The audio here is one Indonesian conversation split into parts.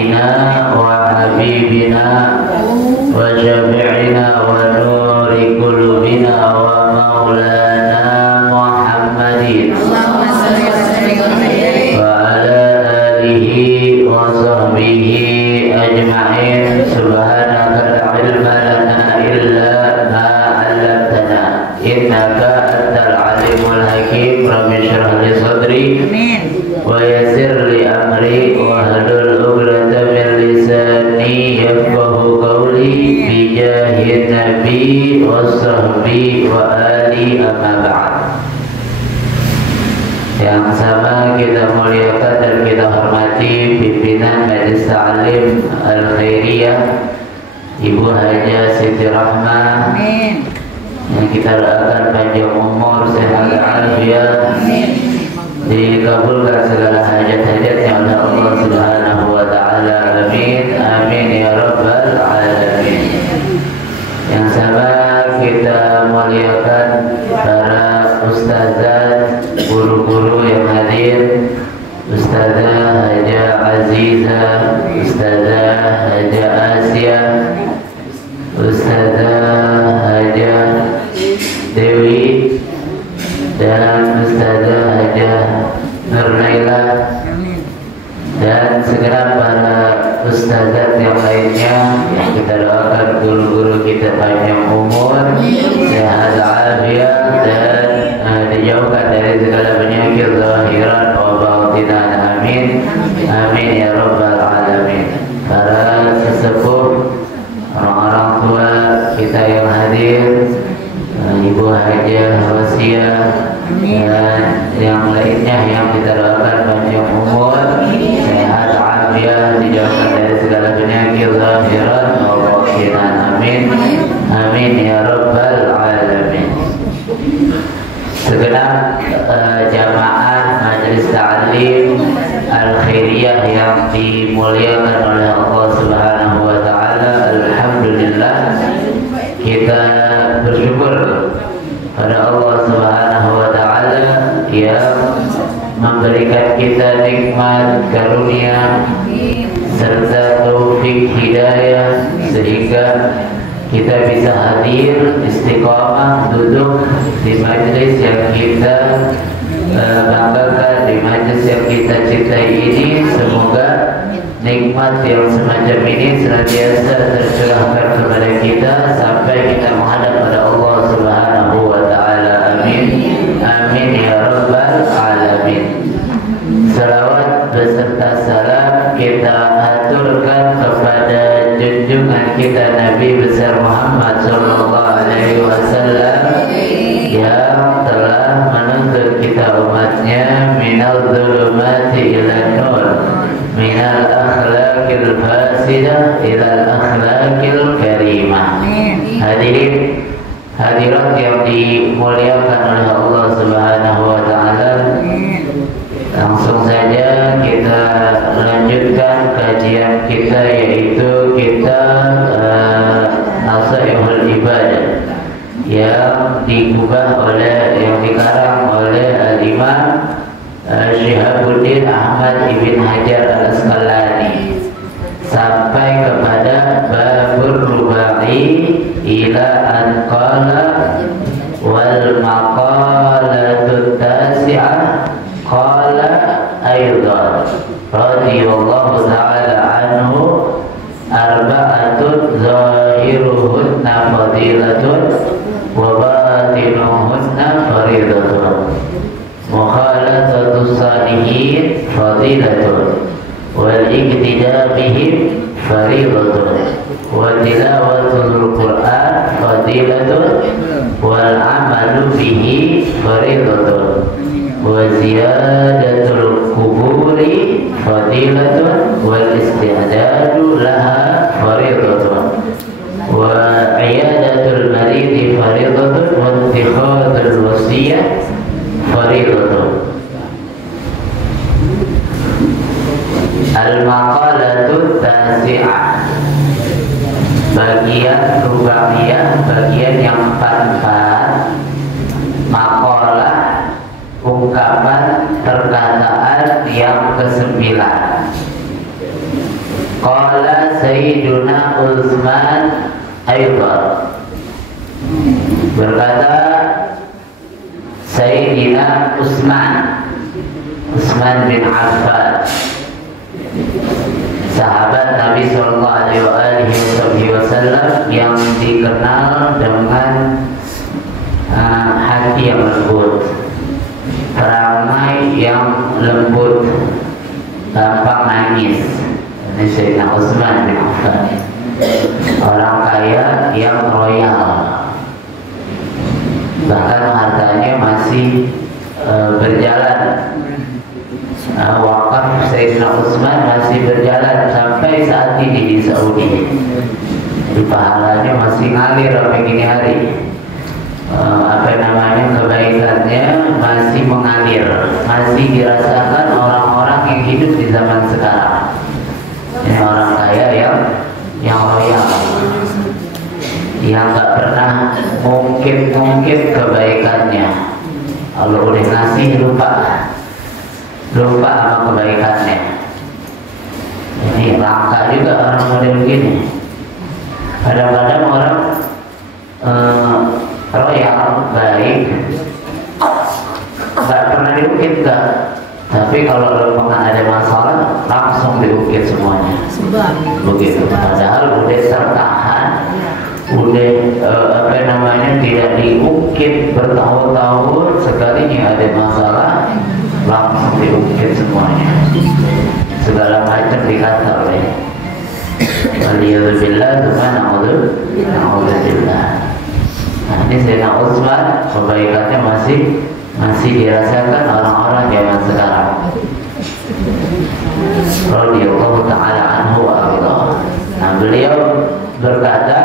سيدنا وحبيبنا وشفيعنا ونور قلوبنا ومولانا محمد وعلى آله وصحبه أجمعين. سبحانك لا علم لنا إلا ما علمتنا إنك أنت العليم الحكيم. رب اشرح لي صدري ويسر لي أمري واحلل عقدة من لساني يفقهوا قولي بجاه النبي وصحبه وآله. أما بعد. Yang sama kita muliakan dan kita hormati pimpinan Majelis Ta'lim Al-Khairiyah Ibu Haja Siti Rahmah. Amin. Yang kita doakan panjang umur, sehat afiat, dikabulkan segala hajat-hajatnya oleh Allah Subhanahu wa taala. Amin. Amin ya rabbal alamin. Yang sama kita muliakan para ustazat, guru-guru yang hadir, Ustazah Haja Aziza, Ustazah Haja Asia, Ustazah Haja Dewi, dan Ustazah Haja Nurnaila, dan segenap para ustazat yang lainnya yang kita doakan guru-guru kita panjang umur, sehat afiat, dan dijauhkan dari segala penyakit zahiran wa batinan. Amin. Amin ya rabbal alamin. Para sesepuh, orang-orang tua kita yang hadir, Ibu Haja Wasia, dan yang lainnya yang kita doakan panjang umur, sehat afiat, dijauhkan dari segala penyakit zahiran wa batinan. Amin. Amin ya rabbal alamin. Segenap jamaah Majelis Ta'lim Al-Khairiyah yang dimuliakan oleh Allah Subhanahu wa taala, alhamdulillah kita bersyukur pada Allah Subhanahu wa taala yang memberikan kita nikmat karunia serta taufik hidayah sehingga kita bisa hadir istiqamah duduk di majelis yang kita banggakan, di majelis yang kita cintai ini. Semoga nikmat yang semacam ini senantiasa tercurahkan kepada kita sampai kita menghadap pada Allah Subhanahu wa taala. Amin. Amin ya rabbal alamin. Salawat beserta salam kita aturkan kepada junjungan kita Nabi besar Muhammad sallallahu alaihi wasallam yang telah menuntut kita umatnya minal dhulumati ila nur, minal akhlaqil fasidah ila akhlaqil karimah. Hadirin hadirat yang dimuliakan oleh Allah Subhanahu wa taala, langsung saja kita lanjutkan kajian kita, yaitu kitab Nasaihul Ibadah yang dikarang oleh Al-Imam Syihabuddin Ahmad Ibn Hajar Al-Asqalani sampai kepada babur rubai ila anqala wal maqalatut tasi'ah qala aydan radhiyallahu ta'ala anhu arba'atun zahiruhunna fadilatun wa batinuhunna faridatun mukhalafatus salihin fadilatun wal iqtida bihim faridatun wa tilawatul Qur'an fadilatun wal amalu bihi faridatun wa ziyadatul kuburi fadilatun wal isti'dadu laha faridatun wa iyadatul maridi faridatun wa ittikhadul wasiyah faridatun. Al-maqalatut tasi'ah, bagian rubaiyah, bagian yang 44, maqalah, ungkapan perkataan yang ke-9. Qala Sayyiduna Utsman aidan, berkata Sayyidina Utsman bin Affan, sahabat Nabi Sallallahu Alaihi Wasallam yang dikenal dengan hati yang lembut, perangai yang lembut, gampang nangis. Ini Sayyidina Utsman bin Affan, orang kaya yang royal, bahkan hartanya masih berjalan. Wakaf Sayyidina Utsman masih berjalan sampai saat ini di Saudi. Di pahalanya masih ngalir sampai gini hari. Kebaikannya masih mengalir, masih dirasakan orang-orang yang hidup di zaman sekarang. Ini orang kaya yang royal, yang nggak pernah mungkin kebaikannya. Kalau udah ngasih lupa sama kebaikannya. Ini langka juga orang model begini. Kadang-kadang orang royal baik, nggak pernah diukit nggak. Tapi kalau memang ada masalah langsung diukit semuanya. Begitu. Padahal udah tertahan, udah tidak diukit bertahun-tahun, sekalinya ada masalah langsung diukit semuanya. Segala macam dikata oleh waliyadzubillah, na'udzubillah. Nah, ini Sayyidina Utsman, kebaikannya masih dirasakan orang-orang zaman sekarang. Radhiyallahu ta'ala anhu wa ardhah. Nah, beliau berkata,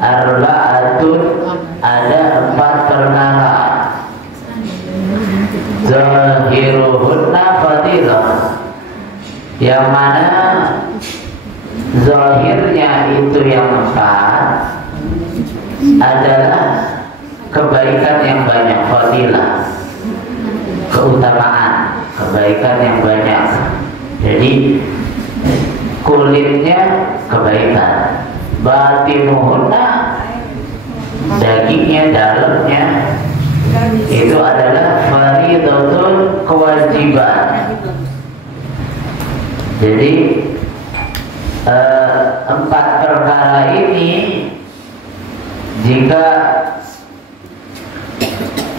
arba'atun, ada 4 perkara, zahiruhunna fadilah, yang mana zahirnya itu yang 4 adalah kebaikan yang banyak, fadilah, keutamaan, kebaikan yang banyak. Jadi kulitnya kebaikan, batinuhunna, dagingnya, dalamnya itu adalah faridatun, kewajiban. Jadi 4 perkara ini jika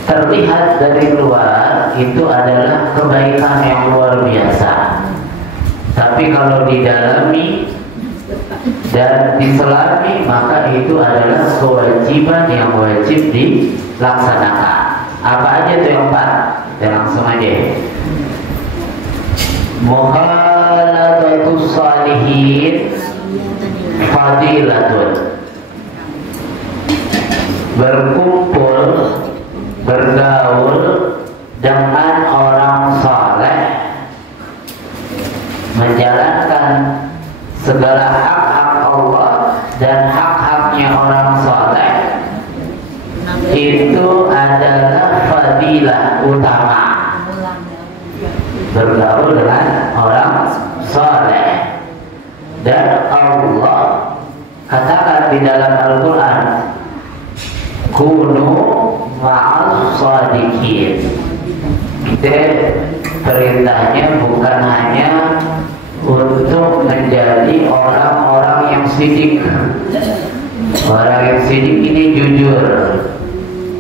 terlihat dari luar itu adalah kebaikan yang luar biasa, tapi kalau didalami dan diselami maka itu adalah kewajiban yang wajib dilaksanakan. Apa aja tuh yang 4? Ya langsung aja. Mukhalatatus salihin fadilatun, berkumpul, bergaul dengan orang saleh, menjalankan segala hak-hak Allah dan hak-haknya orang saleh, itu adalah fadilah, utama. Bergaul dengan orang saleh. Dan Allah katakan di dalam Al-Quran, kunu ma'as shadiqin. Kita perintahnya bukan hanya untuk menjadi orang-orang yang sidik. Orang yang sidik ini jujur,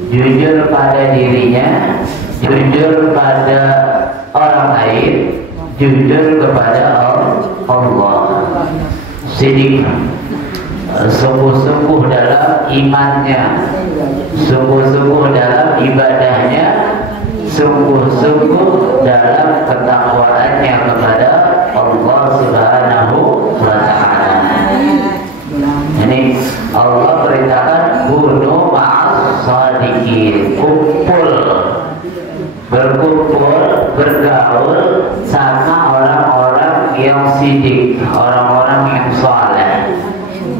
jujur pada dirinya, jujur pada orang lain, jujur kepada Allah. Sidik, sungguh-sungguh dalam imannya, sungguh-sungguh dalam ibadahnya, sungguh-sungguh dalam ketakwaannya kepada Allah Subhanahu wa ta'ala. Ini Allah perintahkan kunu ma'as shadiqin, kumpul, berkumpul, bergaul sama orang-orang yang sidik, orang-orang yang saleh,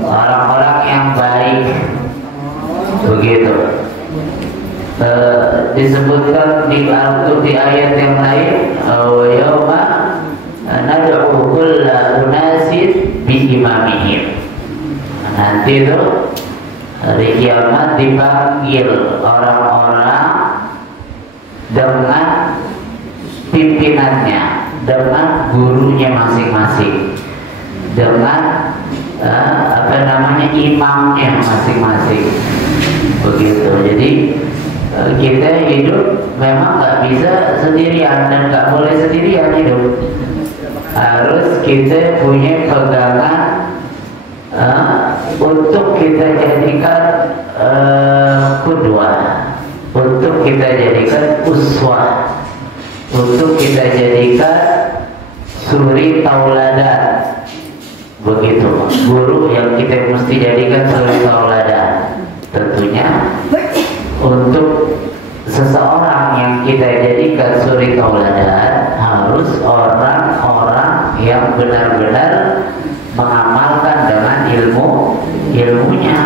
orang-orang yang baik. Begitu. Disebutkan di ayat yang lain, wa yauma nad'u kulla unasin Nanti itu hari kiamat dipanggil orang-orang dengan pimpinannya, dengan gurunya masing-masing, dengan imamnya masing-masing. Begitu. Jadi kita hidup memang nggak bisa sendirian dan nggak boleh sendirian hidup. Harus kita punya pegangan untuk kita jadikan qudwah, untuk kita jadikan uswah, untuk kita jadikan suri tauladan. Begitu, guru yang kita mesti jadikan suri tauladan. Tentunya untuk seseorang yang kita jadikan suri tauladan harus orang-orang yang benar-benar mengamalkan dengan ilmunya,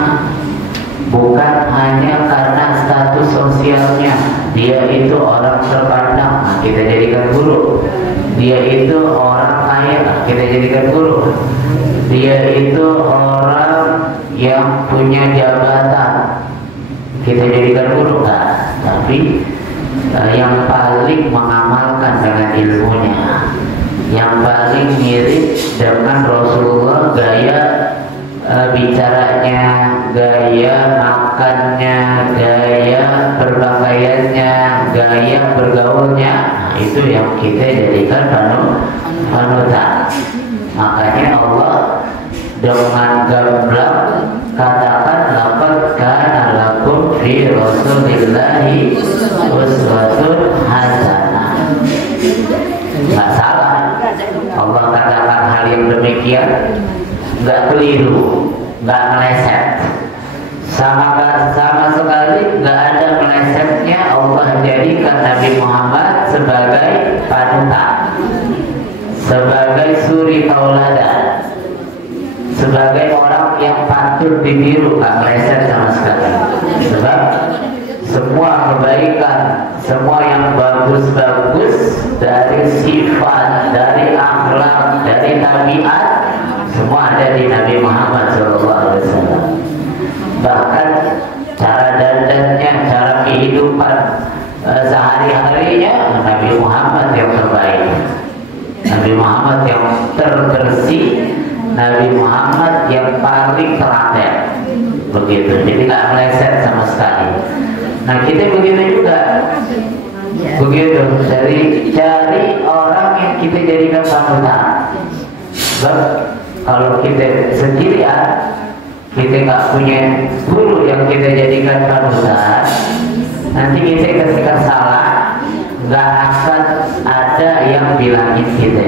bukan hanya karena status sosialnya. Dia itu orang terpandang, nah kita jadikan guru. Dia itu orang kaya, nah kita jadikan guru. Dia itu orang yang punya jabatan, kita jadikan guru. Nah, tapi yang paling mengamalkan dengan ilmunya, yang paling mirip dengan Rasulullah, gaya bicaranya, gaya makannya, gaya berpakaiannya, gaya bergaulnya, nah, itu yang kita jadikan panutan. Makanya Allah dengan gamblang katakan laqad kana lakum fi Rasulillahi uswatun hasanah. Nggak salah Allah katakan hal yang demikian, nggak keliru, nggak meleset, sama sekali nggak ada melesetnya. Allah jadikan Nabi Muhammad sebagai panutan, sebagai suri tauladan, sebagai orang yang patut ditiru, nggak meleset sama sekali. Sebab semua kebaikan, semua yang bagus-bagus dari sifat, dari akhlak, dari tabiat, semua ada di Nabi Muhammad SAW. Bahkan cara dandannya, cara kehidupan sehari-harinya, Nabi Muhammad yang terbaik, Nabi Muhammad yang terbersih, Nabi Muhammad yang paling telaten. Begitu, jadi nggak meleset sama sekali. Nah kita begitu juga, begitu, cari orang yang kita jadikan panutan. Sebab kalau kita sendirian, kita nggak punya guru yang kita jadikan panutan, nanti kita ketika salah nggak akan ada yang bilangin kita.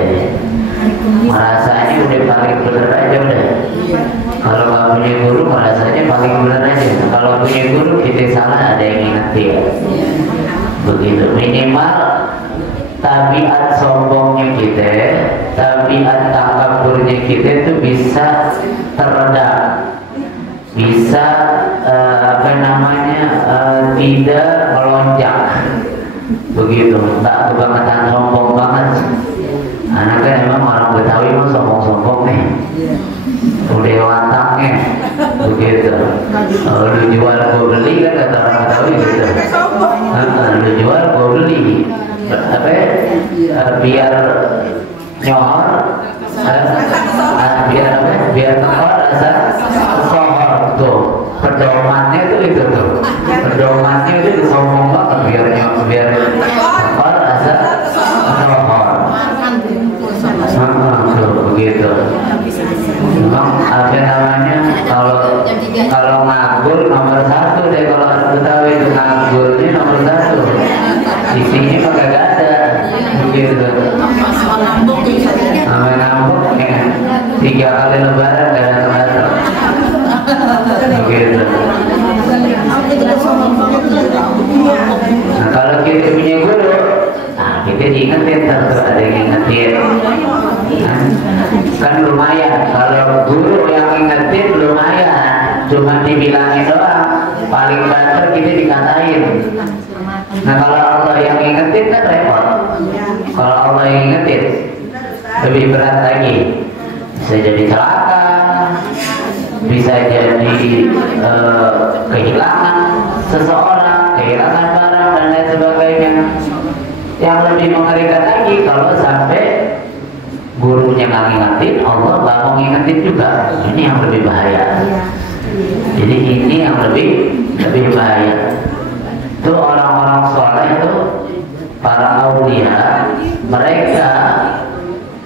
Merasanya udah paling bener aja udah. Kalau nggak punya guru merasanya paling bener aja. Kalau punya guru kita salah ada yang ingetin. Begitu, minimal tabiat sombongnya kita, tabiat takaburnya kita itu bisa teredam, bisa tidak melonjak. Begitu, nggak kebangetan sombong banget. Anaknya emang orang Betawi mah sombong-sombong nih, udah wataknya begitu. Lu jual gue beli kan kata orang Betawi gitu. Lu jual gue beli, apa ya? Biar nyohor, biar apa? Biar tekor rasa sohor tuh. Pedomannya tuh itu tuh. Pedomannya itu sombong banget biar tekor rasa sohor. Begitu. Memang apa namanya, kalau nganggur nomor satu deh, kalau orang Betawi itu nganggur ini nomor satu. Isinya mah kagak ada. Begitu. Sampai ngambuk ya, 3 kali lebaran gak datang-datang. Begitu. Nah kalau kita punya guru, nah kita diingetin, terus ada yang ingetin. Kan lumayan, kalau guru yang ingetin lumayan, cuma dibilangin doang, paling banter kita dikatain. Nah kalau Allah yang ingetin kan repot. Kalau Allah yang ingetin lebih berat lagi, bisa jadi celaka, bisa jadi kehilangan seseorang, kehilangan barang dan lain sebagainya. Yang lebih mengerikan lagi kalau sampai gurunya nggak ngingetin, Allah nggak mau ngingetin juga. Ini yang lebih bahaya. Jadi ini yang lebih bahaya. Itu orang-orang soleh itu, para aulia, mereka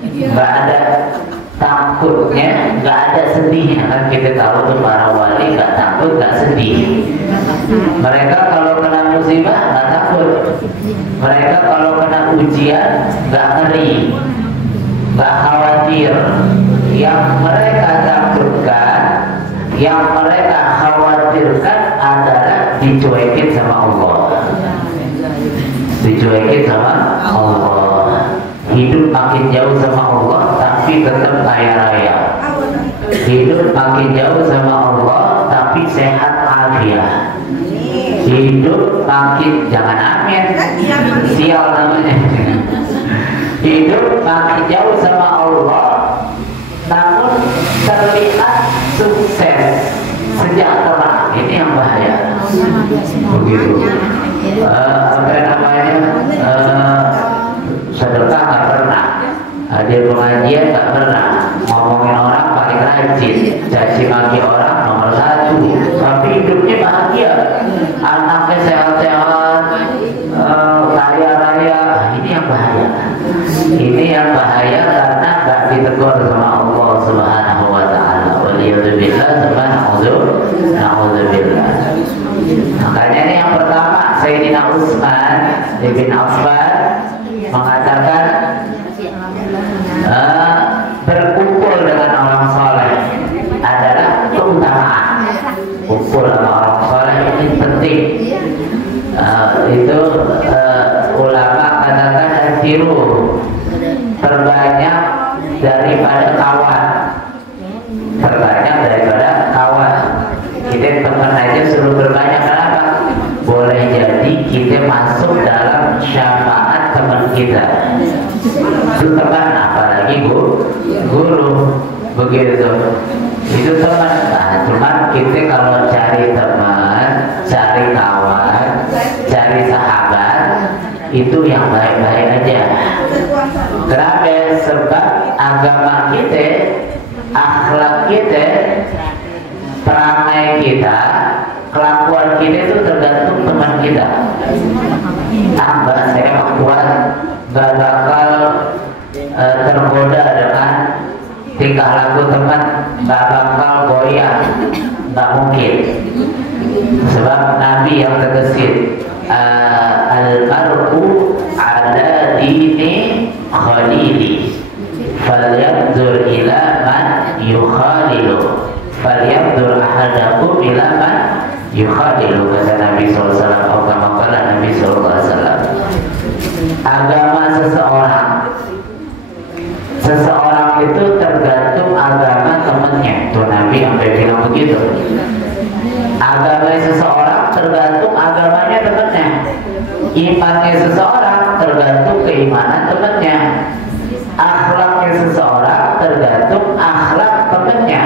nggak ada takutnya, nggak ada sedihnya. Kan kita tahu tuh para wali nggak takut, nggak sedih. Mereka kalau kena musibah nggak takut. Mereka kalau kena ujian nggak ngeri, nggak khawatir. Yang mereka takutkan, yang mereka khawatirkan adalah dicuekin sama Allah. Dicuekin sama Allah. Hidup makin jauh sama Allah tapi tetap kaya raya. Hidup makin jauh sama Allah tapi sehat afiat. Hidup makin, jangan amin, sial namanya. Hidup makin jauh sama Allah namun terlihat sukses, sejahtera. Ini yang bahaya. Begitu. Apa namanya? Sedekah nggak pernah, hadir pengajian nggak pernah, ngomongin orang paling rajin, caci maki orang nomor 1, tapi hidupnya bahagia, anaknya sehat-sehat, kaya raya. Ini yang bahaya. Ini yang bahaya karena nggak ditegur sama Allah Subhanahu Wa Taala. Waliyadzubillah, na'udzubillah. Makanya ini yang pertama, Sayyidina Utsman bin Affan mengatakan berkumpul dengan orang soleh adalah keutamaan. Kumpul sama orang soleh ini penting. Itu ulama katakan asiru, terbanyak daripada kawan. Terbanyak daripada kawan. Kita teman aja suruh berbanyak, kenapa? Boleh jadi kita masuk dalam syafaat teman kita. Itu teman, apalagi guru, begitu. Itu teman. Nah, cuman kita kalau cari teman, cari kawan, cari sahabat, itu yang baik-baik aja. Kenapa? Sebab agama kita, akhlak kita, perangai kita, kelakuan kita itu tergantung teman kita. Tambah saya kuat, gak bakal tergoda dengan tingkah laku teman, gak bakal goyah, gak mungkin. Sebab Nabi yang tegesin, al-mar'u ala dini khalili, falyanzur ila man yukhalilu, falyanzur ahadakum ila man yukhadilu, kata Nabi SAW. Kata Nabi SAW, agama seseorang itu tergantung agama temannya. Tuh Nabi sampai bilang begitu. Agama seseorang tergantung agamanya temannya. Imannya seseorang tergantung keimanan temannya. Akhlaknya seseorang tergantung akhlak temannya.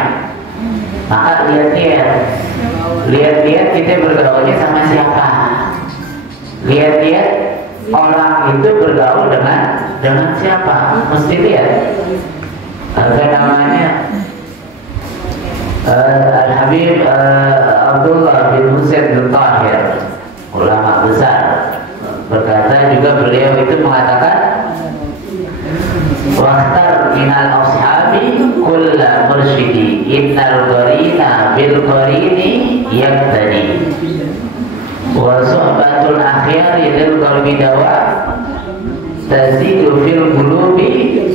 Maka lihat-lihat kita bergaulnya sama siapa. Lihat-lihat orang itu bergaul dengan siapa. Mesti lihat. Apa namanya? Al-Habib Abdullah bin Husain bin Tahir, ulama besar, berkata juga, beliau itu mengatakan, wahtar minal ashabi kulla mursyidi innal qarina bil qarini yaqtadi wa suhbatul akhyari lil qalbi dawa tazidu fil qulubi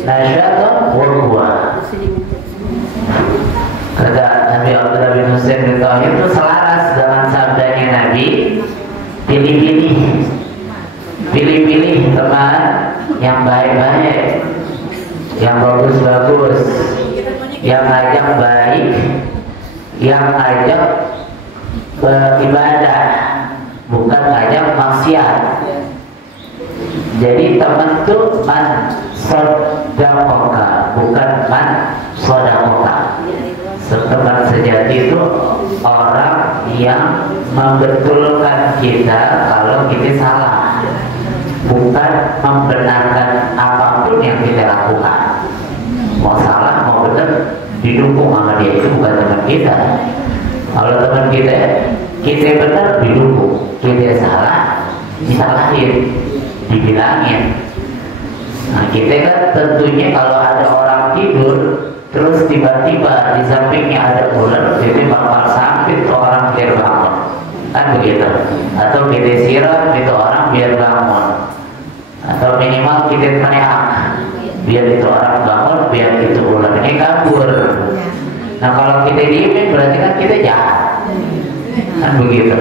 nasyatan wa quwwa. Kata Nabi Abdullah bin Husain bin Tahir itu selaras dengan sabdanya Nabi, pilih-pilih teman yang baik-baik, yang bagus-bagus, yang ngajak baik, yang ngajak beribadah, bukan ngajak maksiat. Jadi teman itu man sodakoka, bukan man sodakoka. Teman sejati itu orang yang membetulkan kita kalau kita salah, bukan membenarkan apapun yang kita lakukan. Mau salah mau benar didukung sama dia, itu bukan teman kita. Kalau teman kita benar didukung, kita salah disalahin, dibilangin. Nah kita kan tentunya kalau ada orang tidur terus tiba-tiba di sampingnya ada ular, jadi bakal sakit orang biar bangun, kan begitu. Atau kita siram itu orang biar bangun, atau minimal kita teriak biar itu orang bangun, biar itu ularnya kabur. Nah kalau kita diemin berarti kan kita jahat, kan begitu.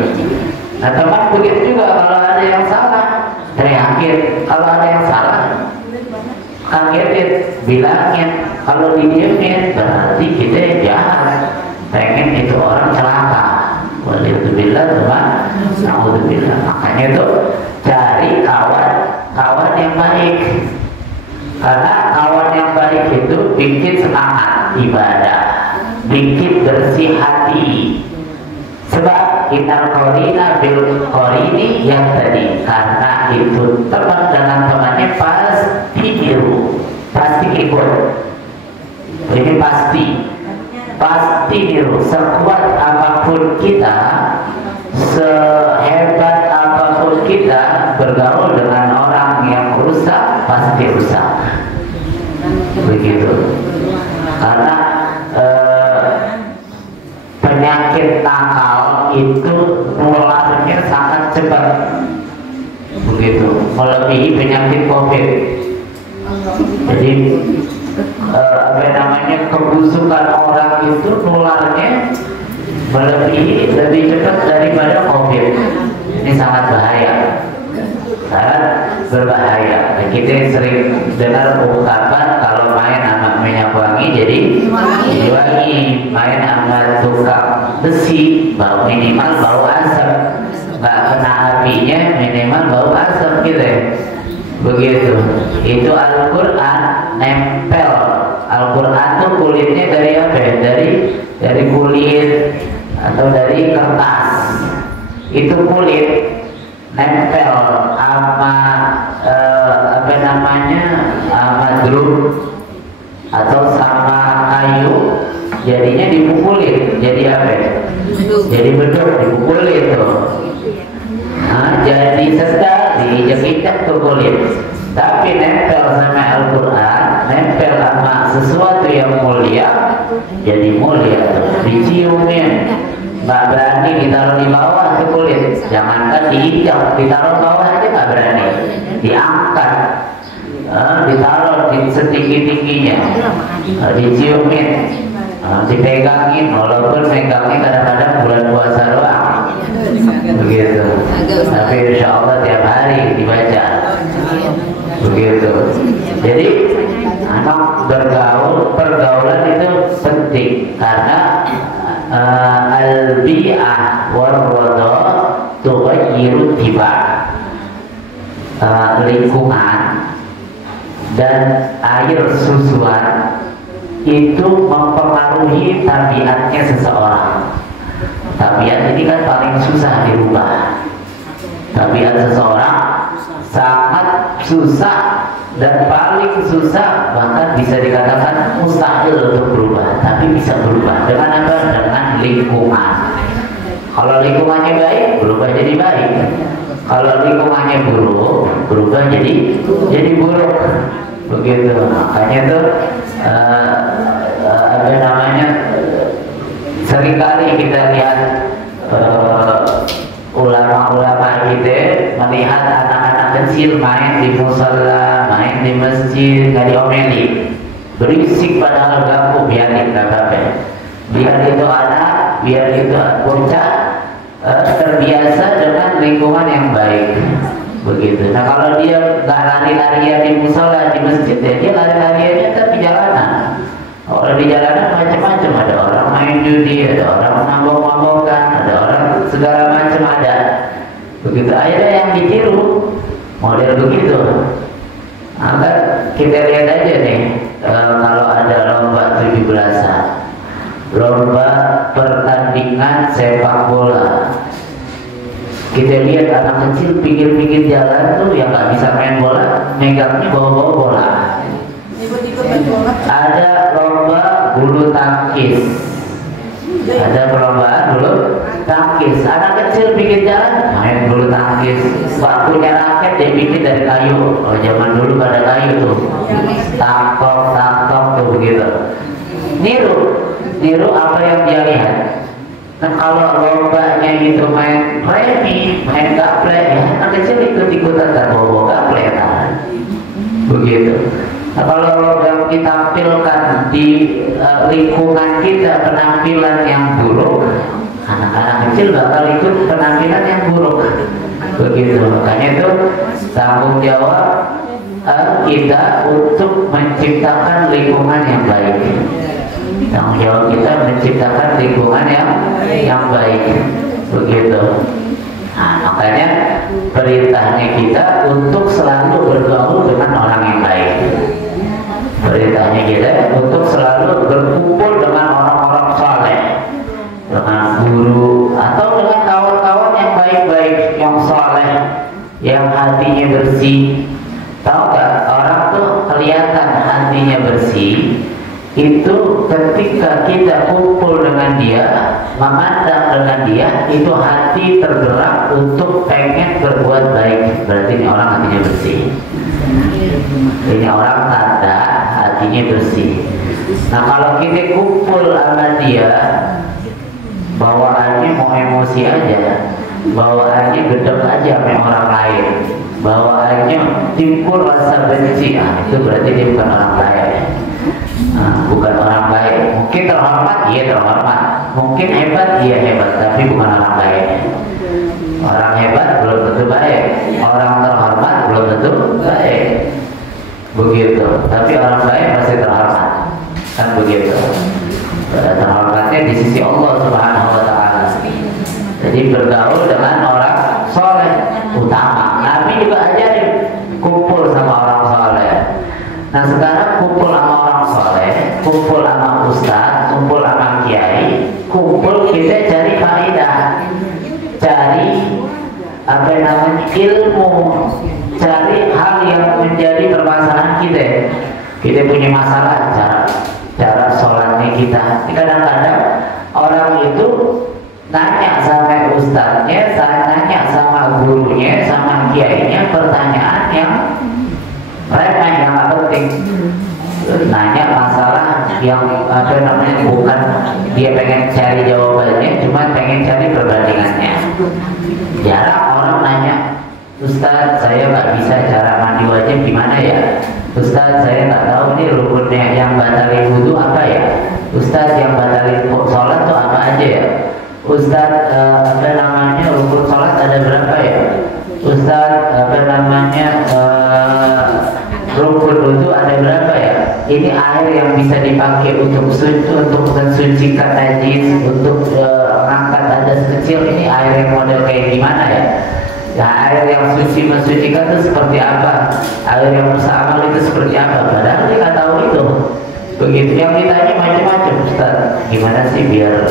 Nah teman begitu juga, kalau ada yang salah teriakin, kalau ada yang salah kagetin, bilangin. Kalau didiemin berarti kita jahat, pengen itu orang celaka. Waliyahzubillah teman, naudzubillah. Makanya itu cari kawan yang baik, karena kawan yang baik itu bikin semangat ibadah, bikin bersih hati. Sebab innal qarina bil qarini yang tadi, karena itu teman dengan temannya pasti biru, pasti ikut. Ini pasti biru. Sekuat apapun kita, sehebat apapun kita, bergaul dengan orang yang rusak pasti rusak. Begitu. Karena penyakit nakal itu nularnya sangat cepat, begitu, melebihi penyakit COVID. Jadi kebusukan orang itu nularnya lebih cepat daripada COVID. Ini sangat bahaya, sangat berbahaya. Nah, kita sering dengar ungkapan kalau main sama minyak wangi jadi wangi, main sama tukang besi minimal bau asap, nggak kena apinya minimal bau asap gitu. Begitu. Itu Al-Quran nempel. Al-Quran tuh kulitnya dari apa? Dari kulit atau dari kertas. Itu kulit nempel sama sama drum atau sama kayu, jadinya dipukulin. Jadi apa? Jadi beduk, dipukulin tuh. Nah, jadi sedang diinjak-injak ke kulit. Tapi nempel sama Al-Quran, nempel sama sesuatu yang mulia, jadi mulia tuh. Diciumin, nggak berani ditaruh di bawah tuh kulit. Jangankan diinjak, ditaruh bawah aja nggak berani. Diangkat, ditaruh di setinggi-tingginya, diciumin, dipegangin. Walaupun pegangnya kadang-kadang bulan puasa doang, begitu. Tapi insya Allah tiap hari dibaca, begitu. Jadi anak pergaulan itu penting, karena al-bi'ah war-wada tughayyiru tiba, lingkungan dan air susuan itu mempengaruhi tabiatnya seseorang. Tabiat ini kan paling susah dirubah. Tabiat seseorang sangat susah dan paling susah, bahkan bisa dikatakan mustahil untuk berubah, tapi bisa berubah dengan apa? Dengan lingkungan. Kalau lingkungannya baik, berubah jadi baik. Kalau lingkungannya buruk, berubah jadi buruk. Begitu. Makanya tuh seringkali kita lihat ulama-ulama kita melihat anak-anak kecil main di musala, main di masjid, nggak diomeli, berisik padahal ganggu, biarin, nggak apa-apa. Biar itu anak, biar itu bocah terbiasa dengan lingkungan yang baik, begitu. Nah kalau dia nggak lari-larian di musala, di masjid, dia lari-lariannya tapi jalanan. Kalau di jalanan macam-macam, ada orang main judi, ada orang mabok-mabokan, ada orang segala macam ada. Begitu akhirnya yang ditiru model begitu. Maka kita lihat aja nih, kalau ada lomba 17-an, lomba pertandingan sepak bola. Kita lihat anak kecil pinggir-pinggir jalan tuh yang nggak bisa main bola, megangnya bawa-bawa bola. Ada lomba bulu tangkis, ada perlombaan bulu tangkis. Anak kecil pinggir jalan main bulu tangkis, nggak punya raket dia bikin dari kayu. Oh, zaman dulu pada kayu tuh, tangkok tuh begitu. Niru apa yang dia lihat. Nah kalau lombanya itu main remi, main gaplek, ya anak kecil ikut-ikutan dan bawa gaplek kan, begitu. Nah kalau lomba ditampilkan di lingkungan kita penampilan yang buruk, anak-anak kecil bakal ikut penampilan yang buruk, begitu. Makanya itu tanggung jawab kita untuk menciptakan lingkungan yang baik. Tanggung jawab kita menciptakan lingkungan yang baik, begitu. Nah, makanya perintahnya kita untuk selalu bergaul dengan orang yang baik. Perintahnya kita untuk selalu berkumpul dengan orang-orang saleh, dengan guru atau dengan kawan-kawan yang baik-baik, yang saleh, yang hatinya bersih. Tahu nggak, orang tuh kelihatan hatinya bersih itu ketika kita kumpul dengan dia, memandang dengan dia, itu hati tergerak untuk pengen berbuat baik. Berarti ini orang hatinya bersih. Ini orang tanda hatinya bersih. Nah kalau kita kumpul sama dia, bawaannya mau emosi aja, bawaannya gedek aja sama orang lain, bawaannya timbul rasa benci, itu berarti dia bukan orang baik. Bukan orang baik. Mungkin terhormat, iya terhormat. Mungkin hebat, iya hebat, tapi bukan orang baik. Orang hebat belum tentu baik, orang terhormat belum tentu baik, begitu. Tapi orang baik pasti terhormat, kan begitu. Terhormatnya di sisi Allah Subhanahu Wa Taala. Jadi bergaul dengan orang soleh utama. Nabi juga ajarin kumpul sama orang soleh. Nah sekarang kumpul sama orang soleh, kumpul sama ustaz, kumpul sama kiai, kumpul kita cari faedah, cari apa namanya ilmu, cari hal yang menjadi permasalahan kita. Kita punya masalah cara sholatnya kita. Kadang-kadang orang itu nanya sama ustaznya, nanya sama gurunya, sama kiainya pertanyaan yang remeh, yang nggak penting. Nanya masalah yang apa namanya, bukan dia pengen cari jawabannya, cuma pengen cari perbandingannya. Jarang orang nanya, Ustaz saya nggak bisa cara mandi wajib gimana ya, Ustaz saya nggak tahu ini rukunnya yang batalin wudu apa ya, Ustaz yang batalin sholat tuh apa aja ya, Ustaz apa namanya rukun sholat ada berapa ya, Ustaz apa namanya rukun wudu ada berapa ya. Ini air yang bisa dipakai untuk mensucikan najis, untuk mengangkat hadas kecil, ini air yang model kayak gimana ya. Nah air yang suci mensucikan itu seperti apa, air yang musamal itu seperti apa, padahal dia nggak tahu itu. Begitu yang ditanya macam-macam, Ustaz gimana sih biar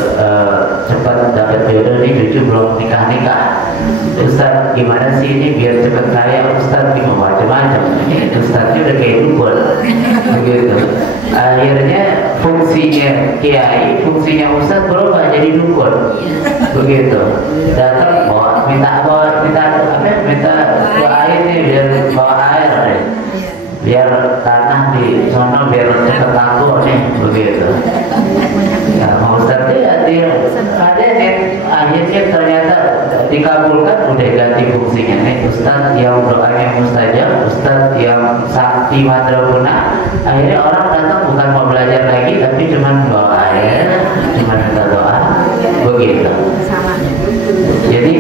cepat dapat jodoh nih, cucu belum nikah, Ustaz gimana sih ini biar cepat kaya, Ustaz gimana, macam-macam. Ini Ustaznya udah kayak dukun, begitu. Akhirnya fungsinya kiai, fungsinya Ustaz berubah jadi dukun, begitu. Datang minta air nih, biar bawa air nih, biar tanah di sono biar cepat laku nih, begitu. Ya mau Ustaz dia ada nih, akhirnya ternyata dikabulkan, udah ganti fungsinya nih, Ustaz yang doanya mustajab, Ustaz yang sakti madraguna. Akhirnya orang datang bukan mau belajar lagi, tapi cuma bawa air, cuma minta doa, begitu. Jadi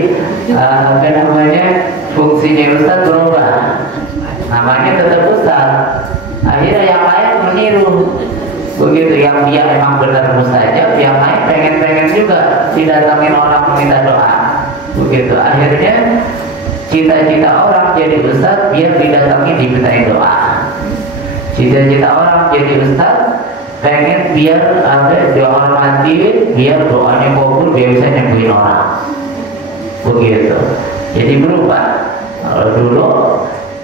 apa namanya, fungsinya Ustaz berubah, namanya tetap Ustaz. Akhirnya yang lain meniru, begitu. Yang dia memang benar mustajab, yang lain pengen juga didatangin orang minta doa, begitu. Akhirnya cita-cita orang jadi Ustaz biar didatangi dimintain doa. Cita-cita orang jadi Ustaz pengen biar dihormati, biar doanya kabul, biar bisa nyembuhin orang. Begitu. Jadi berubah. Kalau dulu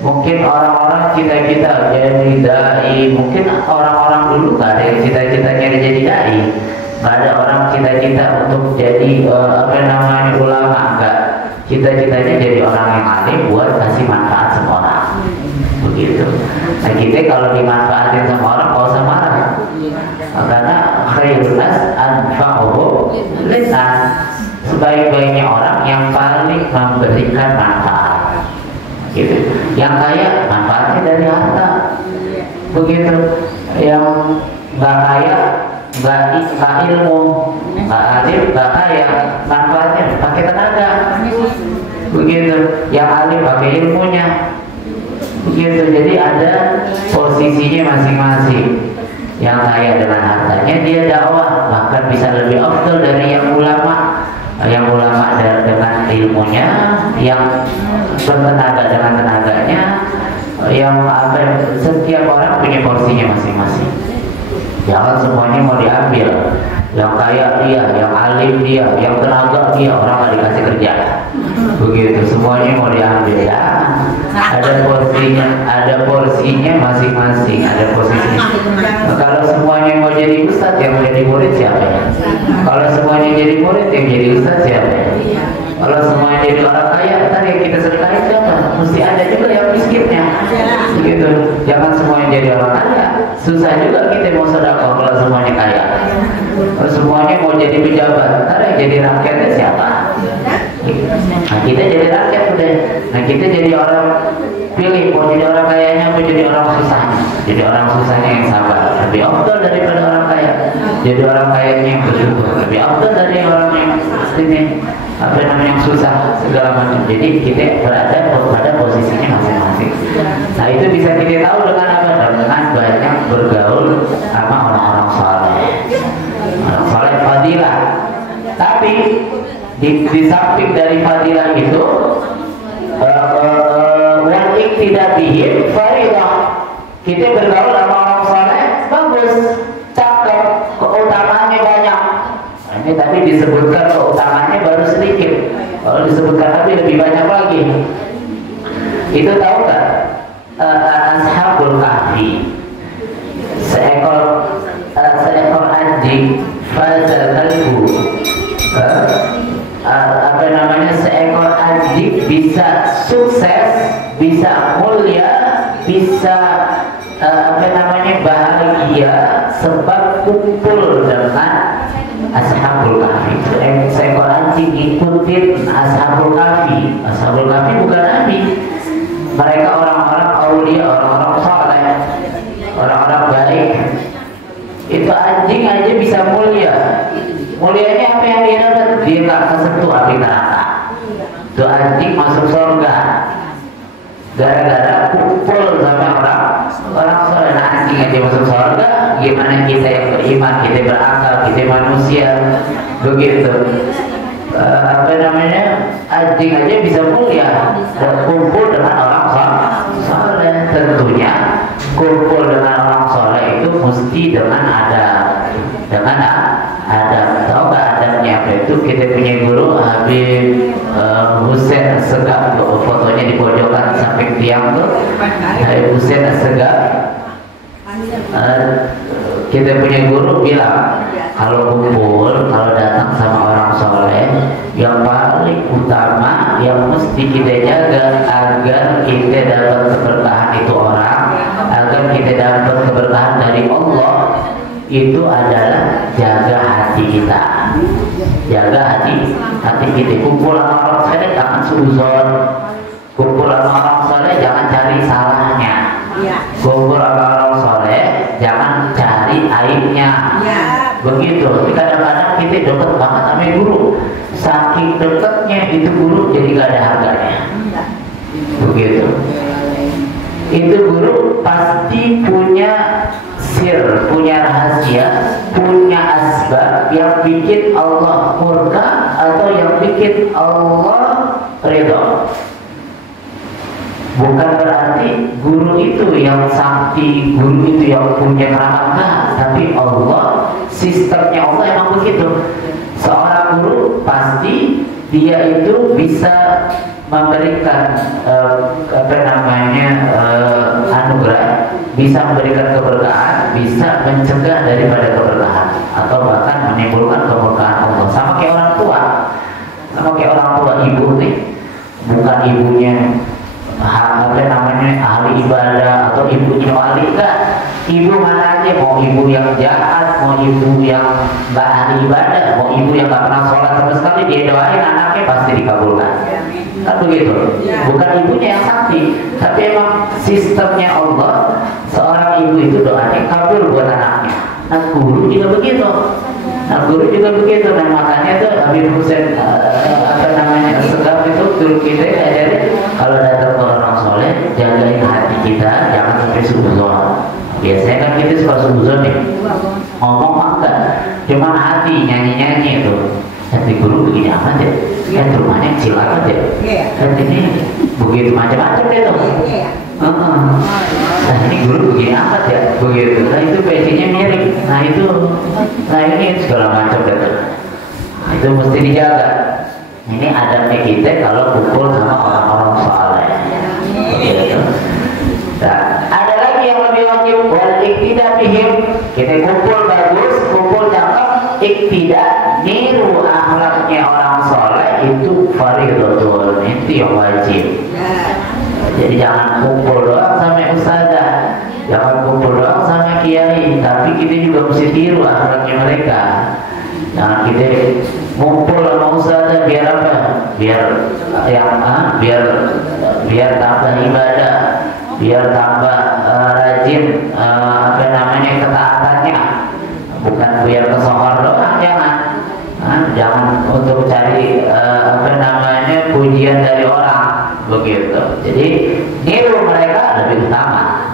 mungkin orang-orang cita-cita jadi dai, mungkin orang-orang dulu gak ada yang cita-citanya jadi dai, gak ada orang cita-cita untuk jadi ulama, enggak. Cita-citanya jadi orang yang alim buat kasih manfaat sama orang. Begitu. Nah kita kalau dimanfaatin sama orang gak usah marah, karena khairun nas anfa'uhum linnas. Sebaik-baiknya orang yang paling memberikan manfaat. Gitu. Yang kaya manfaatnya dari harta. Begitu. Yang nggak kaya, nggak ilmu, nggak alim, nggak kaya, manfaatnya pakai tenaga. Begitu. Yang alim pakai ilmunya. Begitu. Jadi ada posisinya masing-masing. Yang kaya dengan hartanya dia dakwah, bahkan bisa lebih afdal dari yang ulama. Yang ulama dengan ilmunya, yang bertenaga dengan tenaganya, yang setiap orang punya porsinya masing-masing. Jangan semuanya mau diambil. Yang kaya dia, yang alim dia, yang tenaga dia, orang nggak dikasih kerja. Begitu, semuanya mau diambil ya. Ada porsinya masing-masing, ada posisinya. Kalau semuanya mau jadi ustadz, yang jadi murid siapa ya? Kalau semuanya jadi murid, yang jadi ustadz siapa ya? Kalau semuanya jadi orang kaya, ntar yang kita sedekahin siapa? Mesti ada juga yang miskinnya. Begitu. Jangan semuanya jadi orang kaya. Susah juga kita mau sedekah kalau semuanya kaya. Kalau semuanya mau jadi pejabat, ntar yang jadi rakyatnya siapa? Nah kita jadi rakyat udah. Nah kita jadi orang pilih, mau jadi orang kayanya mau jadi orang susahnya. Jadi orang susahnya yang sabar, lebih afdal daripada orang kaya. Jadi orang kayanya yang bersyukur, lebih afdal dari orang yang ini yang susah segala macam. Jadi kita berada pada posisinya masing-masing. Nah itu bisa kita tahu dengan apa? Dengan banyak bergaul sama orang-orang saleh. Orang saleh fadilah. Tapi di samping dari fadilah itu wajib tidak bihim faridah. Kita bergaul sama orang saleh bagus, cakep, keutamaannya banyak. Nah, ini tadi disebutkan keutamaannya baru sedikit. Kalau disebutkan lebih banyak lagi. Itu tahu nggak? Ashabul kahfi, seekor anjing, fazal kalbu. Seekor anjing bisa sukses, bisa mulia, bisa bahagia sebab kumpul dengan ashabul kahfi. Seekor anjing ikutin ashabul kahfi. Ashabul kahfi bukan nabi, mereka orang-orang aulia, orang-orang saleh, orang-orang baik. Itu anjing aja bisa mulia. Mulianya apa yang dia dapat? Dia gak kesentuh api neraka. Itu anjing masuk surga gara-gara kumpul sama orang soleh. Nah, anjing aja masuk surga, gimana kita yang beriman, kita berakal, kita manusia. Begitu. Anjing aja bisa mulia dan kumpul dengan orang soleh. Tentunya kumpul dengan orang soleh itu mesti dengan adab. Tahu nggak adabnya apa itu? Kita punya guru Habib Husain Assegaf, fotonya di pojokan samping tiang tuh. Habib Husain Assegaf, kita punya guru bilang kalau kumpul, kalau datang sama orang soleh, yang paling utama yang mesti kita jaga agar kita dapat keberkahan itu orang, agar kita dapat keberkahan dari Allah, itu adalah jaga hati kita. Jaga hati kita. Kumpul sama orang soleh jangan suzon. Kumpul sama orang soleh jangan cari salahnya. Kumpul sama orang soleh jangan cari aibnya. Begitu. Kadang-kadang kita dekat banget sama guru. Saking dekatnya itu guru jadi gak ada harganya. Begitu. Itu guru pasti punya sir, punya rahasia, punya asbab yang bikin Allah murka atau yang bikin Allah ridha. Bukan berarti guru itu yang sakti, guru itu yang punya keramat, tapi Allah, sistemnya Allah emang begitu. Seorang guru pasti dia itu bisa memberikan anugerah, bisa memberikan keberkahan, bisa mencegah daripada keberkahan, atau bahkan menimbulkan keberkahan Allah. Sama kayak orang tua, ibu nih, bukan ibunya ahli ibadah atau ibunya wali, enggak. Ibu mana aja, mau ibu yang jahat, mau ibu yang nggak ahli ibadah, mau ibu yang nggak pernah sholat sama sekali, dia doain anaknya pasti dikabulkan. Kan begitu. Bukan ibunya yang sakti, tapi emang sistemnya Allah. Seorang ibu itu doanya kabul buat anaknya. Nah guru juga begitu. Dan makanya tuh Habib Hussein Segaf itu guru kita ajarin, kalau datang ke orang soleh, jagain hati kita, jangan sampai suuzon. Biasanya kan kita suka suuzon nih, ngomong enggak, cuman hati nyanyi itu. Hati guru begini amat ya, kan rumahnya kecil amat ya, kan ini begitu macam-macam deh tuh. Nah ini guru begini amat ya, begitu. Nah itu PC-nya miring, nah ini segala macam deh tuh. Nah, itu mesti dijaga. Ini adabnya kita kalau kumpul sama orang-orang saleh. Begitu. Nah, ada lagi yang lebih wajib, wal iktidak bihim. Kita kumpul bagus, kumpul cakep, iktidak, niru akhlaknya orang soleh itu fardhun, itu yang wajib. Jadi jangan kumpul doang sama ustazah, jangan kumpul doang sama kiai, tapi kita juga mesti tiru akhlaknya mereka. Jangan kita ngumpul sama ustazah biar apa? Biar tambah ibadah, biar tambah rajin ketaatannya, bukan biar kesohor doang. Jangan untuk cari pujian dari orang, begitu. Jadi niru mereka lebih utama.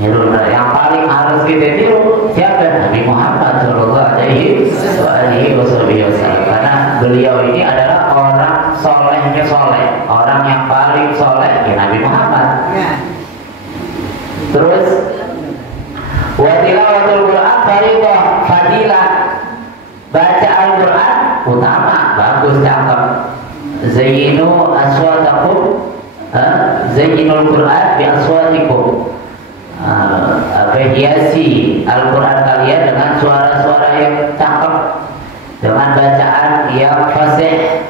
Yang paling harus kita tiru siapa? Nabi Muhammad Shallallahu Alaihi Wasallam. Karena beliau ini adalah orang solehnya soleh, orang yang paling soleh ya Nabi Muhammad. Terus wa tilawatul Quran fardhun, fadilah. Baca Al-Quran utama, bagus, cakep. Zayyinu aswatakum, zayyinul Quran bi aswatikum. Hiasi Al-Quran kalian dengan suara-suara yang cakep, dengan bacaan yang fasih.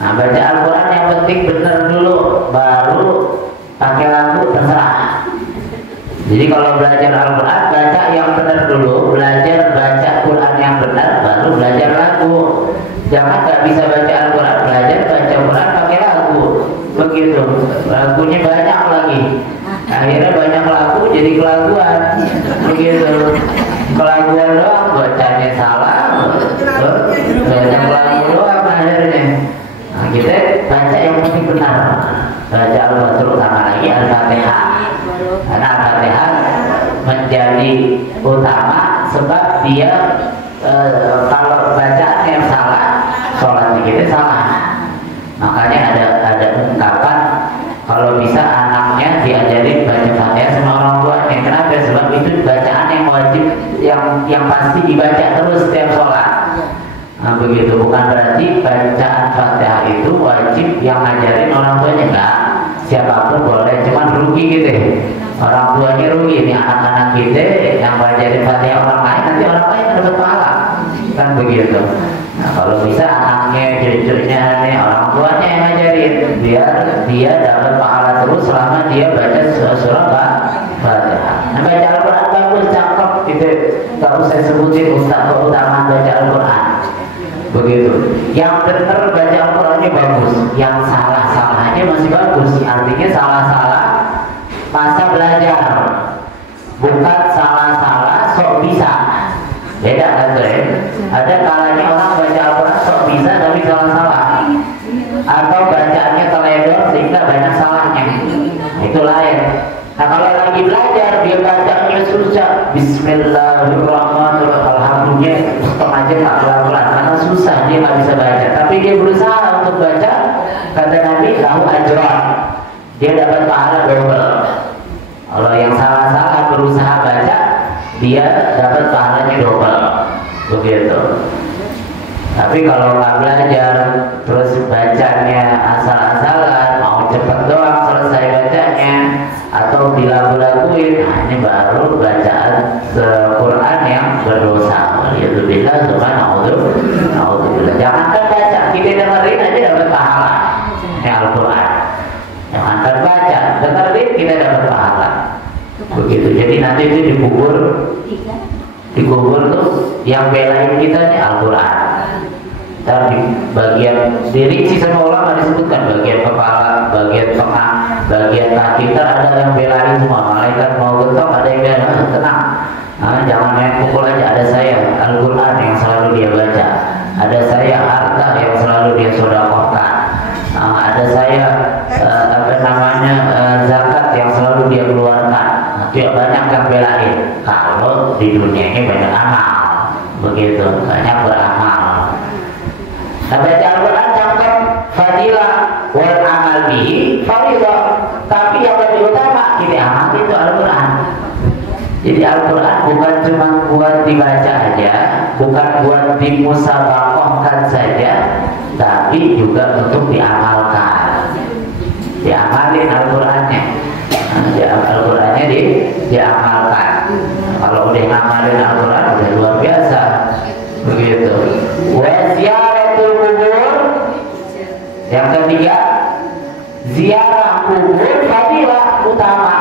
Nah, baca Al-Quran yang penting benar dulu, baru pakai lagu terserah. Jadi kalau belajar Al-Quran, baca yang benar dulu, belajar baca Quran yang benar, baru belajar lagu. Jangan nggak bisa baca Al-Quran, belajar baca Quran pakai lagu, begitu. Lagunya banyak lagi, akhirnya banyak lagu jadi kelaguan, begitu. Kelaguan doang, bacanya salah, banyak lagu doang akhirnya. Nah, kita baca yang penting benar, baca Al-Quran, terutama lagi Al-Fatihah. Karena Al-Fatihah menjadi utama sebab dia kalau bacaan yang salah, sholatnya kita salah. Makanya ada ungkapan kalau bisa anaknya diajarin baca Fatihah sama orang tuanya. Kenapa? Sebab itu bacaan yang wajib, yang pasti dibaca terus setiap sholat. Nah, begitu. Bukan berarti bacaan Fatihah itu wajib yang ngajarin orang tuanya, enggak. Siapapun boleh, cuman rugi gitu. Orang tuanya rugi, ini anak-anak kita yang ngajarin Fatihah orang lain, nanti orang lain dapat pahala, kan begitu. Nah, kalau bisa anaknya, cucunya, nih orang tuanya yang ngajarin, biar dia dapat pahala terus selama dia baca surah Fatihah. Nah, baca Al-Quran bagus, cakep, gitu. Gak usah sebutin keutamaan baca Al-Quran, begitu. Yang benar baca Al-Qurannya bagus, yang salah-salahnya masih bagus. Artinya salah-salah masa belajar, bukan salah-salah sok bisa. Beda kan tuh ya? Ada kalanya orang baca Al-Quran sok bisa tapi salah-salah, atau bacaannya teledor sehingga banyak salahnya, itu lain. Nah kalau lagi belajar dia bacanya susah, Bismillahirrahmanirrahim, alhamdulillah setengah jam tak pelan-pelan karena susah, dia nggak bisa baca, tapi dia berusaha untuk baca. Kata Nabi, lahu ajran, dia dapat pahala double. Kalau yang salah-salah berusaha baca, dia dapat pahalanya double, begitu. Tapi kalau nggak belajar, terus bacanya asal-asalan, mau cepet doang selesai bacanya, atau dilagu-laguin, nah ini baru bacaan Quran yang berdosa. Yaitu bila naudzubillah. Jangankan baca, kita dengerin aja dapat pahala. Ini Al-Quran. Jangankan baca, dengerin kita dapat pahala. Begitu. Jadi nanti itu dikubur tuh yang belain kita nih Al-Quran. Tapi bagian dirinci sama ulama disebutkan bagian kepala, bagian tengah, bagian kaki, ada yang belain semua. Malaikat mau getok, ada yang belain, tenang, jangan main pukul aja. Ada saya Al-Quran yang selalu dia baca, ada saya harta yang selalu dia sedekahkan, ada saya zakat yang selalu dia keluarkan. Tidak banyak yang belain. Kalau di dunia ini banyak amal, begitu, banyak beramal. Nah, baca Al-Quran cakap fadilah wal amal bihi faridah. Tapi yang lebih utama kita amal itu Al-Quran. Jadi Al-Quran bukan cuma buat dibaca aja, bukan buat dimusabaqahkan saja, tapi juga untuk diamalkan. Diamalin Al-Qurannya. Al-Qurannya diamalkan. Kalau udah ngamalin Al-Quran udah luar biasa, begitu. Ziaratul kubur. Yang ketiga, ziarah kubur fadilah utama,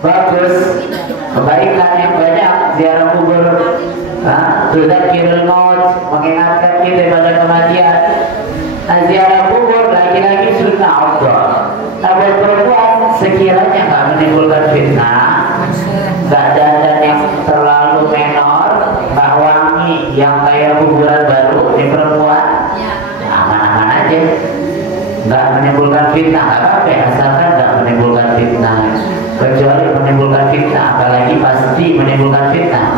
bagus, kebaikan yang banyak. Ziarah kubur tudzakirul maut, mengingatkan kita pada kematian. Ziarah kubur lagi-lagi sunnah Allah. Buat perempuan sekiranya nggak menimbulkan fitnah, nggak dandan yang terlalu menor, nggak wangi yang kayak kuburan baru di perempuan, aman-aman aja, nggak menimbulkan fitnah, nggak apa-apa, asalkan nggak menimbulkan fitnah. Kecuali menimbulkan fitnah, apalagi pasti menimbulkan fitnah.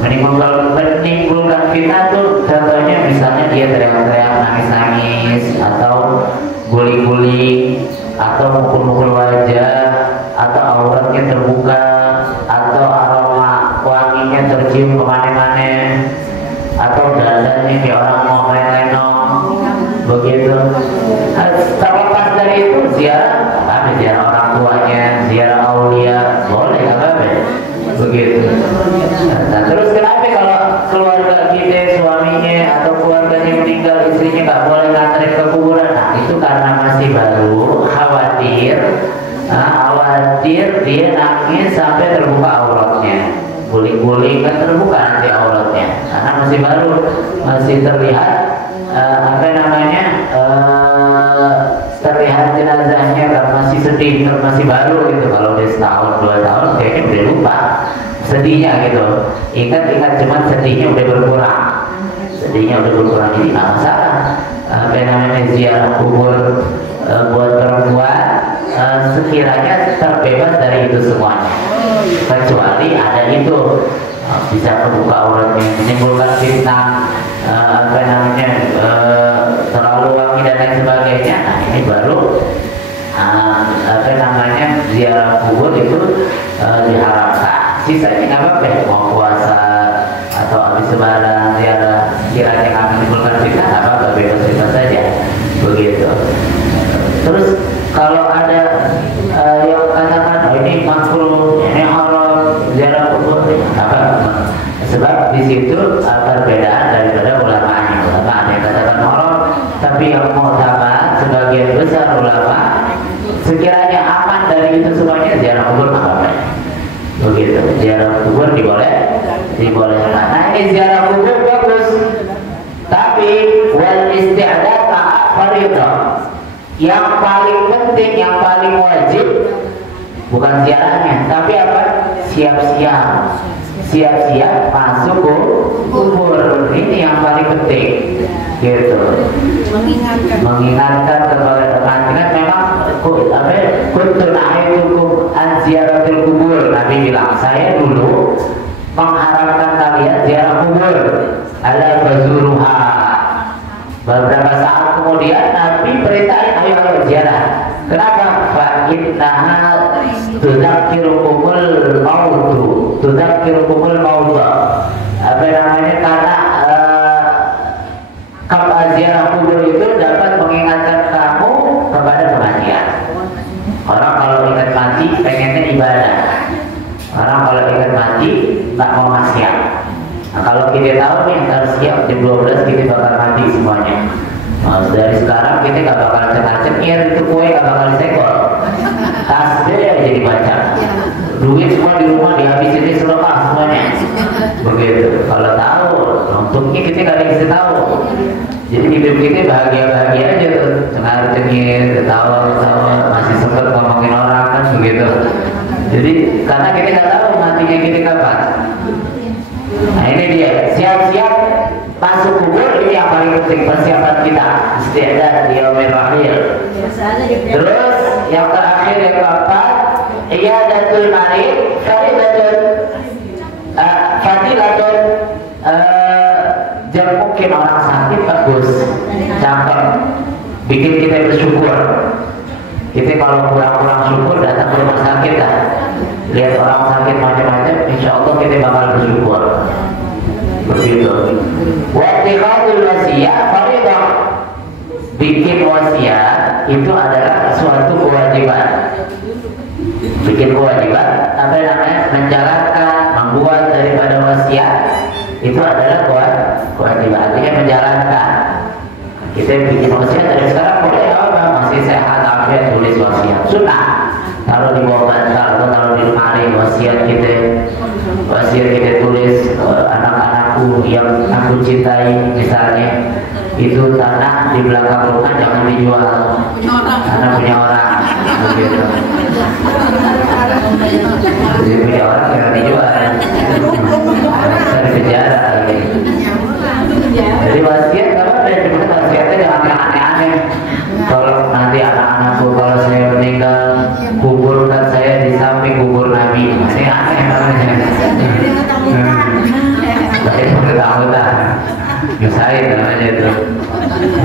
Menimbulkan fitnah tuh contohnya misalnya dia teriak-teriak, nangis-nangis, atau guling-guling, atau mukul-mukul wajah, atau auratnya terbuka, atau aroma wanginya tercium kemana-mana, atau dandannya kayak orang mau lenong, begitu. Terlepas dari itu ziarah orang tuanya, ziarah aulia, boleh apa-apa, begitu. Nah, terus kenapa kalau keluarga kita, suaminya atau keluarganya meninggal, istrinya nggak boleh nganterin ke kuburan? Nah, itu karena masih baru, khawatir dia nangis sampai terbuka auratnya, guling-guling kan terbuka nanti auratnya, karena masih baru, masih terlihat terlihat jenazahnya, karena masih sedih, masih baru gitu. Kalau udah setahun 2 tahun kayaknya udah lupa sedihnya gitu, ingat cuman sedihnya udah berkurang, jadi nggak masalah. Ziarah kubur buat perempuan sekiranya terbebas dari itu semuanya, kecuali ada itu bisa terbuka auratnya, menimbulkan fitnah, terlalu wangi dan lain sebagainya. Nah, ini baru ziarah kubur itu diharapkan. Sisanya nggak apa-apa, mau puasa atau habis lebaran ziarah, kiranya nggak menimbulkan fitnah, nggak apa-apa, bebas saja, begitu. Terus kalau ada yang katakan ini makruh, ini haram, ziarah kubur, apa? Sebab di situ perbedaan daripada ulamanya. Ulama ada yang katakan haram, tapi yang mu'tabar sebagian besar ulama sekiranya aman dari itu semuanya, ziarah kubur nggak apa-apa, begitu. Ziarah kubur dibolehkan. Nah, ini ziarah kubur bagus, tapi wal isti'dad fardhu. Yang paling penting, yang paling wajib bukan ziarahnya, tapi apa? Siap-siap masuk kubur. Ini yang paling penting, gitu. Mengingatkan kepada teman-teman. Memang kuntun a'idukum an ziaratil kubur. Nabi bilang, saya dulu mengharapkan kalian ziarah kubur, ala fazuruha. Beberapa saat kemudian Nabi perintah, ayo ziarah. Kenapa? Fa 2012 kita bakal mati semuanya. Nah, dari sekarang kita gak bakal cengar-cengir, itu kue gak bakal disenggol, tasbih aja dibaca, duit semua di rumah dihabisin di selepas semuanya. Begitu. Kalau tahu, untungnya kita gak ada yang bisa tahu. Jadi hidup kita bahagia-bahagia aja tuh, cengar-cengir, ketawa-ketawa, masih sempet ngomongin orang kan begitu. Jadi karena kita gak tahu matinya kita kapan. Nah ini dia, siap-siap masuk kubur, ini yang paling penting, persiapan kita istiadat di yaumil akhir. Terus yang terakhir yang keempat, iyadatul marid fadilatun, jengukin orang sakit bagus, cakep, bikin kita bersyukur. Kita kalau kurang-kurang syukur datang ke rumah sakit lah, lihat orang sakit macam-macam, insya Allah kita bakal bersyukur. Begitu. Wa'tiqadul wasiyah fardhu. Bikin wasiat itu adalah suatu kewajiban. Bikin kewajiban, apa namanya, menjalankan, membuat daripada wasiat itu adalah kewajiban. Artinya menjalankan. Kita bikin wasiat dari sekarang boleh apa? Masih sehat, afiat, tulis wasiat. Sunnah. Taruh di bawah bantal atau taruh di lemari wasiat kita tulis, anak-anakku yang aku cintai misalnya, itu tanah di belakang rumah jangan dijual, anak punya orang begitu. Jadi punya orang jangan dijual, bisa dipenjara lagi. Jadi wasiat kalau ada cuma wasiatnya jangan yang aneh-aneh. Kalau nanti anak-anakku kalau saya meninggal, kuburkan saya di samping kubur Nabi, masih aneh namanya. Saya pengetahuan, nyusahin namanya itu,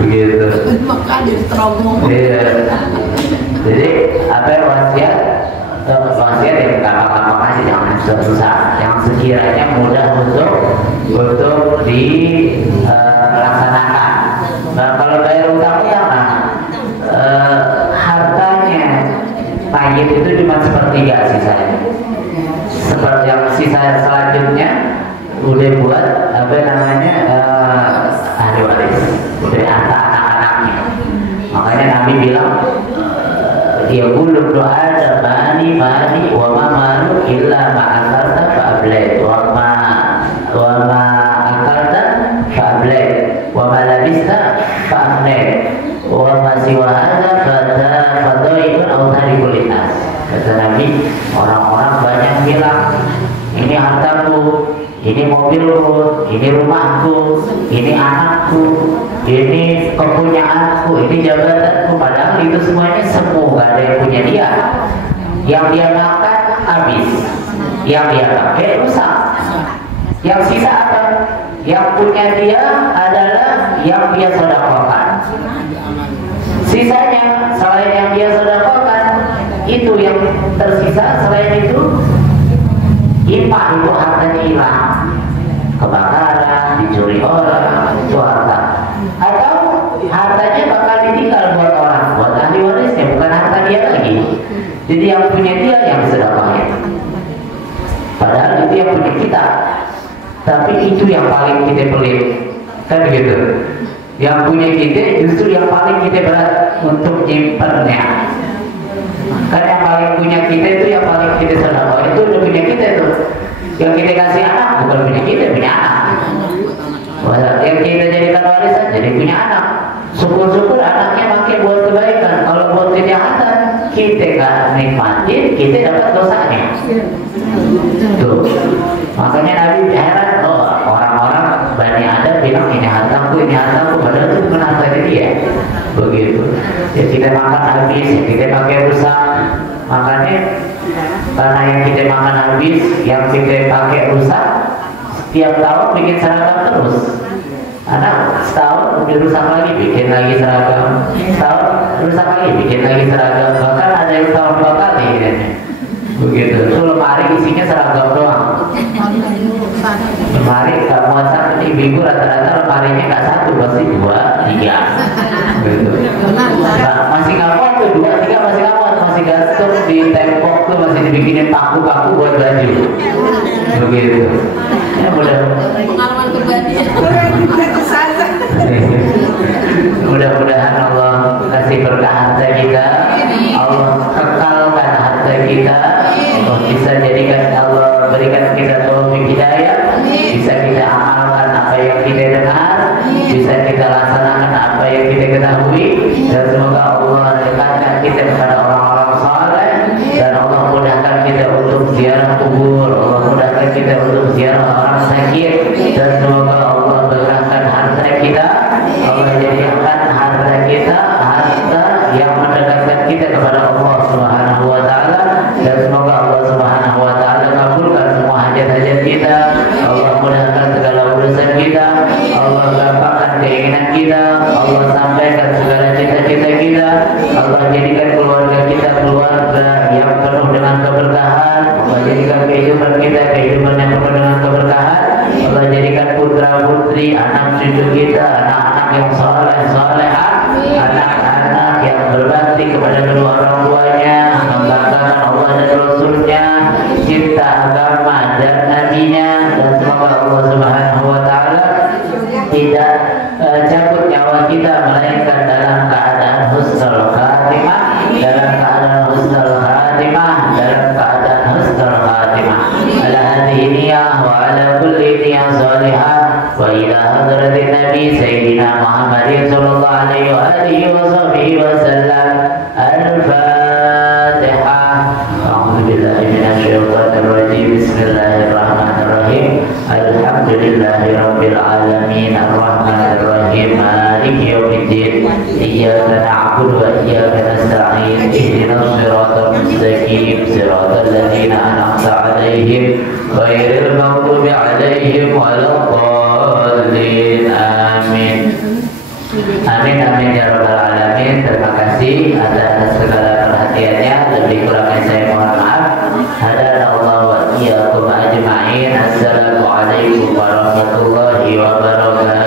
begitu. Iya. Jadi apa yang wasiat? Wasiat yang gampang-gampang aja, jangan susah-susah, yang sekiranya mudah untuk dilaksanakan. Nah kalau bayar utang-utang, hartanya mayit itu cuma sepertiga sisanya. Seperti yang sisa selanjutnya udah buat apa namanya, ahli waris, udah harta anak-anaknya. Makanya Nabi bilang, ya qulu doa mani wa ma malu illa ma akalta fa ablay wa ma akalta fa ablay wa ma labista fa afnay wa ma siwa hadza fa dhaifun aw tarikul linnas. Kata Nabi, orang-orang banyak bilang, ini hartaku, ini mobilku, ini rumahku, ini anakku, ini kepunyaanku, ini jabatanku. Padahal itu semuanya semu, gak ada yang punya dia. Yang dia makan habis, yang dia pakai rusak. Yang sisa apa? Yang punya dia adalah yang dia sedekahkan. Sisanya selain yang dia sedekahkan, itu yang tersisa selain itu infak, itu hartanya hilang, kebakaran, dicuri orang, itu harta. Atau hartanya bakal ditinggal buat orang, buat ahli warisnya, bukan harta dia lagi. Jadi yang punya dia yang sedekahnya. Padahal itu yang punya kita, tapi itu yang paling kita pelit, kan begitu. Yang punya kita justru yang paling kita berat untuk nyimpennya. Kan yang paling punya kita itu yang paling kita sedekah, itu udah punya kita itu. Yang kita kasih anak bukan punya kita, punya anak. Yang kita jadikan warisan jadi punya anak. Syukur-syukur anaknya pakai buat kebaikan. Kalau buat kejahatan kita nggak nikmatin, kita dapat dosanya. Tuh. Makanya Nabi heran, oh orang-orang Bani Adam bilang ini hartaku, padahal itu bukan harta dia. Begitu. Ya kita makan habis, ya kita pakai rusak. Makanya karena yang kita makan habis, yang kita pakai rusak, setiap tahun bikin seragam terus. Anak setahun udah rusak lagi, bikin lagi seragam. Setahun rusak lagi, bikin lagi seragam. Bahkan ada yang setahun 2 kali ini. Begitu. Itu lemari isinya seragam doang. Lemari gak muat satu, ibu rata-rata lemarinya gak 1, pasti 2, 3. Gitu. Nah, masih gak muat tuh, 2, 3 masih gak muat, masih gantung di tembok tuh, masih dibikinin paku-paku buat baju. Begitu. Ya mudah. Mudah-mudahan Allah kasih berkah harta kita, Allah kekalkan harta kita, Allah bisa jadikan, Allah berikan kita taufik hidayah, bisa kita amalkan apa yang kita dengar, bisa kita laksanakan apa yang kita ketahui, dan semoga Allah dekatkan kita kepada orang-orang saleh, dan Allah mudahkan kita untuk ziarah kubur, Allah mudahkan kita untuk ziarah orang sakit, dan semoga Allah berkahkan harta kita, Allah jadikan harta kita harta yang mendekatkan kita kepada Allah Subhanahu wa taala, dan semoga Allah Subhanahu wa taala kabulkan semua hajat-hajat kita, Allah mudahkan segala urusan kita, Allah gampangkan keinginan kita, Allah sampaikan segala cita-cita kita, Allah jadikan keluarga kita keluarga yang penuh dengan keberkahan, Allah jadikan kehidupan kita kehidupan yang penuh dengan keberkahan, Allah jadikan putra-putri, anak cucu kita anak-anak yang saleh-salehah, anak-anak yang berbakti kepada kedua orang tuanya, membanggakan Allah dan Rasulnya, cinta agama dan nabinya, dan semoga Allah Subhanahu wa taala tidak cabut nyawa kita melainkan dalam keadaan husnul khatimah, dalam keadaan husnul khatimah, dalam keadaan husnul khatimah. Ala hadhihi niyah wa ala kulli niyah salihah wa ila hadratin nabi sayyidina Muhammadin sallallahu alaihi wa alihi wa sahbihi wa sallam. Al-Fatihah. A'udzu billahi minasyaitonir rajim. Bismillahirrahmanirrahim. Alhamdulillahi rabbil alamin arrahmanir rahim maliki yaumiddin iyyaka na'budu wa iyyaka nasta'in ihdinas siratal mustaqim siratal ladzina an'amta 'alaihim ghairil maghdubi 'alaihim waladdallin. Amin. Amin amin ya rabbal alamin. Terima kasih atas segala perhatiannya. Lebih kurangnya saya mohon maaf. Hadanallahu wa iyyakum ajma'in. Assalamualaikum warahmatullahi wabarakatuh.